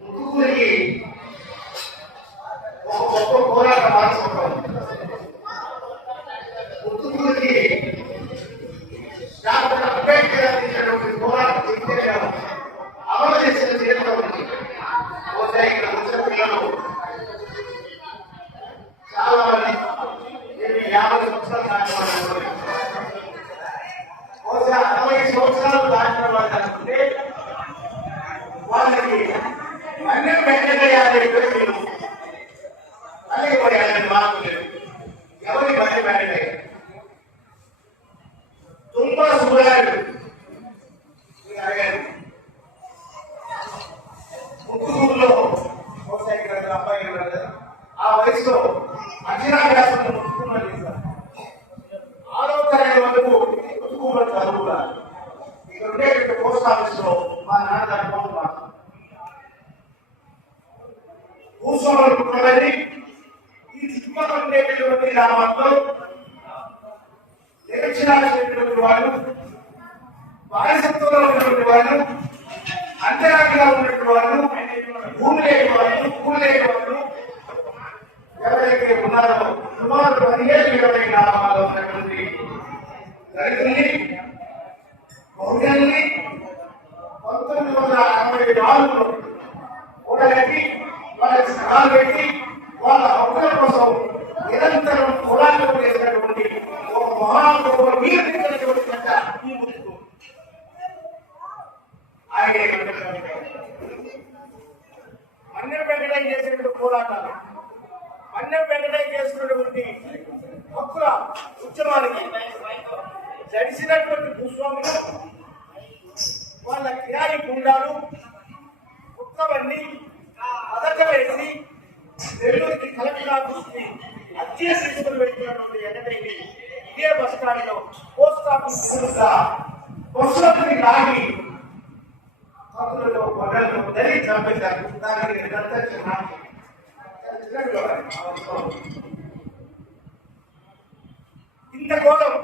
ముగ్గురికి ఒక గొప్ప పోరాట మార్చుకుంటాం. ముగ్గురికి డాక్టర్ అంబేద్కర్ అందించినటువంటి పోరాట దిగ్గజం అమలు చేసిన చరిత్ర ఉంది. బహుశా ఇక్కడ వచ్చిన పిల్లలు చాలా మంది 50 సంవత్సరాలు దాటిన వాళ్ళు, బహుశా 60 సంవత్సరాలు దాటిన వాళ్ళు అనుకుంటే వాళ్ళకి అన్నీ వెంటనే 50 పేరు అలాగే మరి 50 మార్కులు లేవు. ఎవరి మధ్య వెంటనే తుంబా సుబ్బరాయుడు అడిగారు ముక్కులో బహుశా ఇక్కడ అబ్బాయి ఆ వయసులో అక్షరాభ్యాసం ముట్టుకున్నది 6వ తరగతి వరకు ముట్టుకున్నది చదువుకున్నారు. ఇక్కడ ఉండేటువంటి పోస్ట్ ఆఫీస్ లో మా నాన్నగారు కూర్చోవాలనుకున్నది. ఈ చుట్టుపక్కల ఉండేటటువంటి గ్రామాల్లో నిరక్షరాసినటువంటి వాళ్ళు, బానిసత్వంలో ఉన్నటువంటి వాళ్ళు, అంతరాగా ఉన్నటువంటి వాళ్ళు, భూమి లేని వాళ్ళు, భూమి లేని వాళ్ళు ఎవరైతే ఉన్నారో సుమారు 15-20 గ్రామాల్లో ఉన్నటువంటి దళితుల్ని, బహుజనుల్ని 1984లో కూడగట్టి వాళ్ళకి స్థలాలు పెట్టి వాళ్ళ హక్కుల కోసం నిరంతరం పోరాటం చేసినటువంటి ఒక మహానుభావుడు మీరు ఈ ముందుకు ఆయన మన్యం వెంకటయ్య చేసినటువంటి పోరాటాలు, మన్యం వెంకటయ్య చేసినటువంటి హక్కుల ఉద్యమానికి జడిసినటువంటి భూస్వాములు, వాళ్ళ కిరాయి గుండాలు కుక్కవన్నీ అదక వేసి నెల్లూరుకి కలెక్టర్ ఆఫీస్కి హత్య తీసుకుని పెట్టినటువంటి వెంకటయ్యని ఇదే బస్ స్టాండ్ లో పోస్ట్ ఆఫీస్ బస్సులకి లాగి కత్తులతో గొడ్డలతో ధరి చంపేశారు. దానికి ఇంత ఘోరం,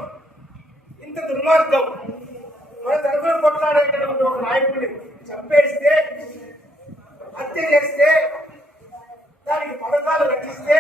ఇంత దుర్మార్గం మన తరఫున కొట్లాడేటటువంటి ఒక నాయకుడిని చంపేస్తే, హత్య చేస్తే, దానికి పథకాలు రచిస్తే